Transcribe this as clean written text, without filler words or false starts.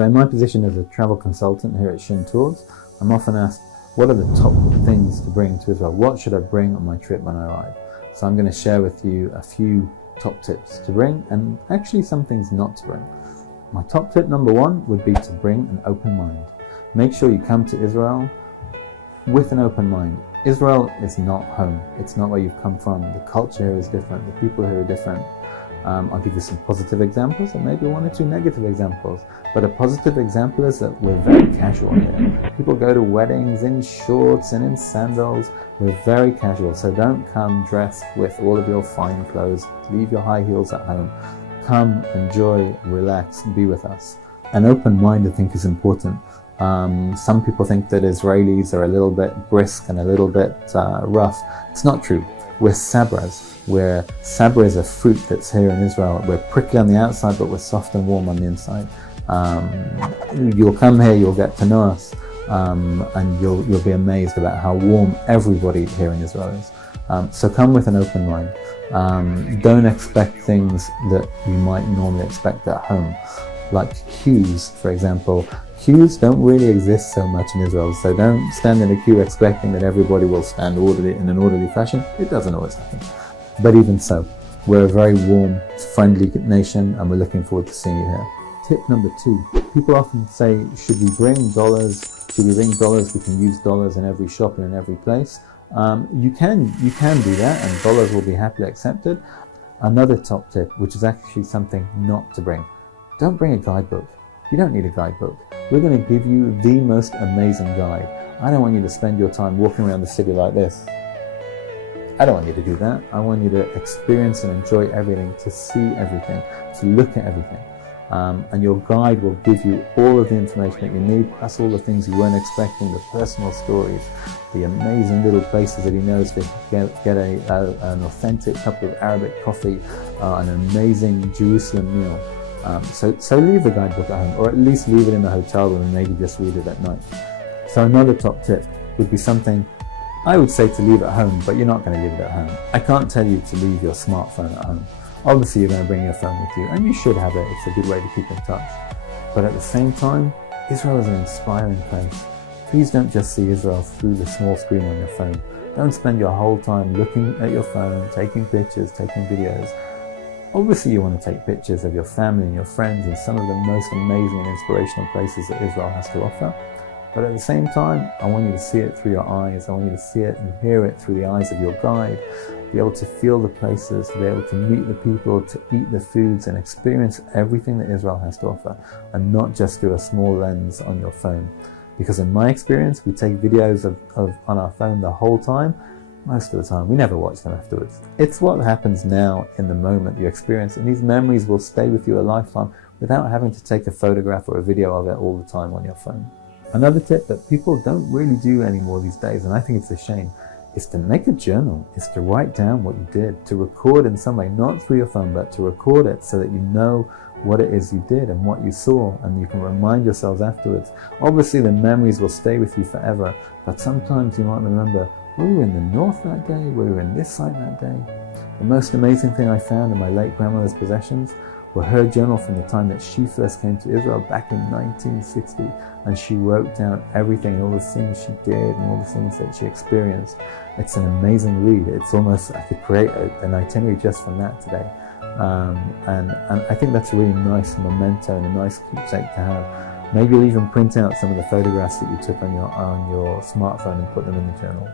So in my position as a travel consultant here at Shin Tours, I'm often asked, what are the top things to bring to Israel? What should I bring on my trip when I arrive? So I'm going to share with you a few top tips to bring, and actually some things not to bring. My top tip number one would be to bring an open mind. Make sure you come to Israel with an open mind. Israel is not home. It's not where you've come from. The culture here is different. The people here are different. I'll give you some positive examples and maybe one or two negative examples. But a positive example is that we're very casual here. People go to weddings in shorts and in sandals. We're very casual. So don't come dressed with all of your fine clothes. Leave your high heels at home. Come, enjoy, relax, be with us. An open mind, I think, is important. Some people think that Israelis are a little bit brisk and a little bit rough. It's not true. We're sabras. Sabra is a fruit that's here in Israel. We're prickly on the outside, but we're soft and warm on the inside. You'll come here, you'll get to know us, and you'll be amazed about how warm everybody here in Israel is. So come with an open mind. Don't expect things that you might normally expect at home, like queues, for example. Queues don't really exist so much in Israel, so don't stand in a queue expecting that everybody will stand orderly in an orderly fashion. It doesn't always happen. But even so, we're a very warm, friendly nation, and we're looking forward to seeing you here. Tip number two. People often say, should we bring dollars? Should we bring dollars? We can use dollars in every shop and in every place. You can do that, and dollars will be happily accepted. Another top tip, which is actually something not to bring. Don't bring a guidebook. You don't need a guidebook. We're going to give you the most amazing guide. I don't want you to spend your time walking around the city like this. I don't want you to do that. I want you to experience and enjoy everything, to see everything, to look at everything. And your guide will give you all of the information that you need, plus all the things you weren't expecting, the personal stories, the amazing little places that he knows to get an authentic cup of Arabic coffee, an amazing Jerusalem meal. So leave the guidebook at home, or at least leave it in the hotel room and maybe just read it at night. So another top tip would be something I would say to leave at home, but you're not going to leave it at home. I can't tell you to leave your smartphone at home. Obviously you're going to bring your phone with you, and you should have it. It's a good way to keep in touch. But at the same time, Israel is an inspiring place. Please don't just see Israel through the small screen on your phone. Don't spend your whole time looking at your phone, taking pictures, taking videos. Obviously you want to take pictures of your family and your friends and some of the most amazing and inspirational places that Israel has to offer. But at the same time, I want you to see it through your eyes. I want you to see it and hear it through the eyes of your guide, be able to feel the places, to be able to meet the people, to eat the foods and experience everything that Israel has to offer, and not just through a small lens on your phone. Because in my experience, we take videos on our phone the whole time. Most of the time, we never watch them afterwards. It's what happens now in the moment you experience, and these memories will stay with you a lifetime without having to take a photograph or a video of it all the time on your phone. Another tip that people don't really do anymore these days, and I think it's a shame, is to make a journal, is to write down what you did, to record in some way, not through your phone, but to record it so that you know what it is you did and what you saw, and you can remind yourselves afterwards. Obviously the memories will stay with you forever, but sometimes you might remember, were we in the north that day? Were we in this site that day? The most amazing thing I found in my late grandmother's possessions were her journal from the time that she first came to Israel back in 1960, and she wrote down everything, all the things she did and all the things that she experienced. It's an amazing read. It's almost, I could create an itinerary just from that today. And I think that's a really nice memento and a nice keepsake to have. Maybe you'll even print out some of the photographs that you took on your smartphone and put them in the journal.